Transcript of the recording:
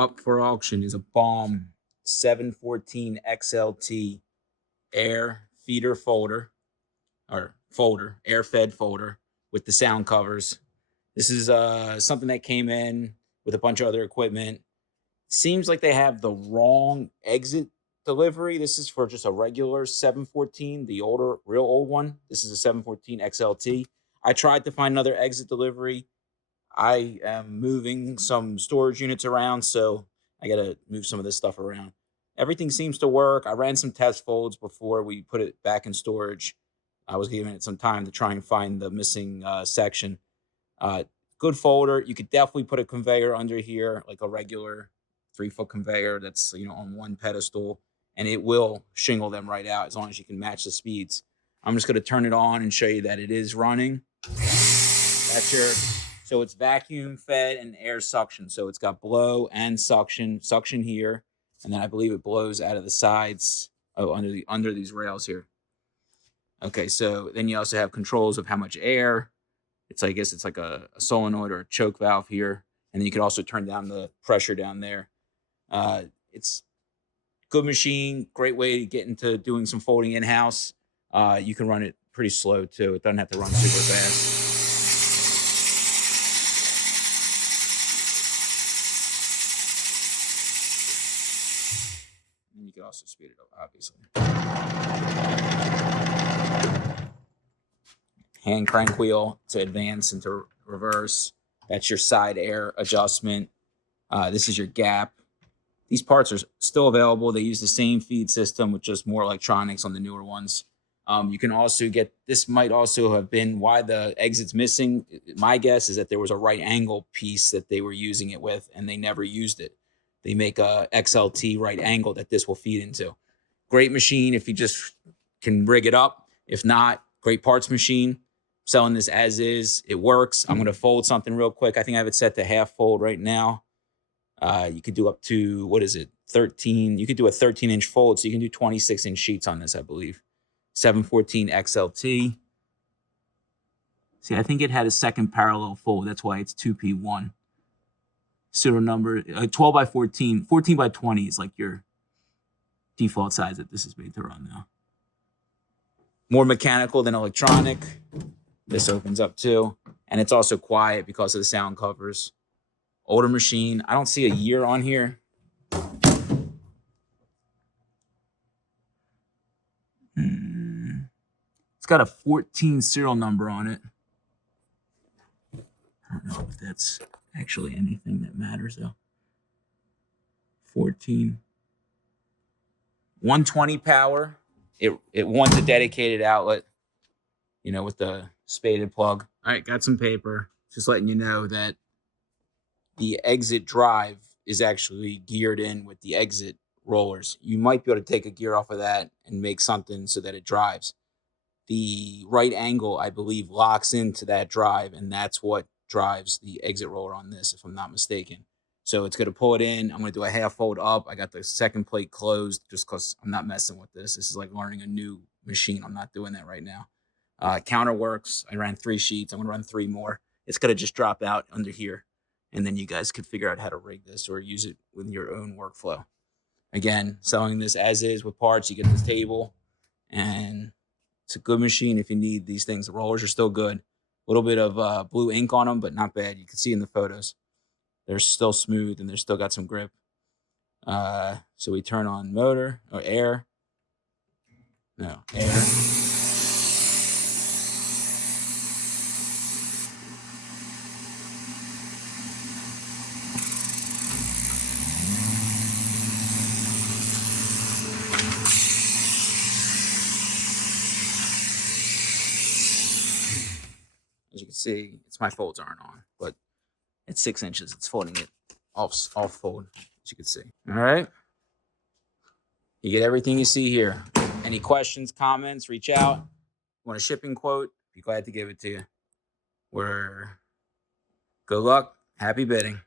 up for auction is a Baum 714 XLT air feeder folder, air fed folder with the sound covers. This is something that came in with a bunch of other equipment. Seems like they have the wrong exit delivery. This is for just a regular 714, the older, real old one. This is a 714 XLT. I tried to find another exit delivery. I am moving some storage units around, so I got to move some of this stuff around. Everything seems to work. I ran some test folds before we put it back in storage. I was giving it some time to try and find the missing section. Good folder. You could definitely put a conveyor under here, like a regular 3-foot conveyor that's, on one pedestal, and it will shingle them right out as long as you can match the speeds. I'm just going to turn it on and show you that it is running. So it's vacuum fed and air suction. So it's got blow and suction here. And then I believe it blows out of the sides, under these rails here. Okay, so then you also have controls of how much air. I guess it's like a solenoid or a choke valve here. And then you can also turn down the pressure down there. It's good machine, great way to get into doing some folding in-house. You can run it pretty slow too. It doesn't have to run super fast. And you can also speed it up, obviously. Hand crank wheel to advance and to reverse. That's your side air adjustment. This is your gap. These parts are still available. They use the same feed system with just more electronics on the newer ones. You can also get, this might also have been why the exit's missing. My guess is that there was a right angle piece that they were using it with and they never used it. They make a XLT right angle that this will feed into. Great machine if you just can rig it up. If not, great parts machine. Selling this as is. It works. I'm going to fold something real quick. I think I have it set to half fold right now. You could do up to, 13. You could do a 13-inch fold, so you can do 26-inch sheets on this, I believe. 714 XLT. See, I think it had a second parallel fold. That's why it's 2P1. Serial number, 12 by 14. 14 by 20 is like your default size that this is made to run now. More mechanical than electronic. This opens up too. And it's also quiet because of the sound covers. Older machine. I don't see a year on here. It's got a 14 serial number on it. I don't know if that's actually anything that matters though. 14. 120 power. It wants a dedicated outlet, with the spaded plug. All right, got some paper. Just letting you know that the exit drive is actually geared in with the exit rollers. You might be able to take a gear off of that and make something so that it drives. The right angle, I believe, locks into that drive, and that's what drives the exit roller on this, if I'm not mistaken. So it's going to pull it in. I'm going to do a half fold up. I got the second plate closed just because I'm not messing with this. This is like learning a new machine. I'm not doing that right now. Counter works. I ran 3 sheets. I'm going to run 3 more. It's going to just drop out under here. And then you guys could figure out how to rig this or use it with your own workflow. Again, selling this as is with parts. You get this table. And it's a good machine if you need these things. The rollers are still good. A little bit of blue ink on them, but not bad. You can see in the photos. They're still smooth and they're still got some grip. So we turn on motor or air. No, air. As you can see, my folds aren't on, but it's 6 inches. It's folding it off fold, as you can see. All right. You get everything you see here. Any questions, comments, reach out. Want a shipping quote? Be glad to give it to you. Good luck. Happy bidding.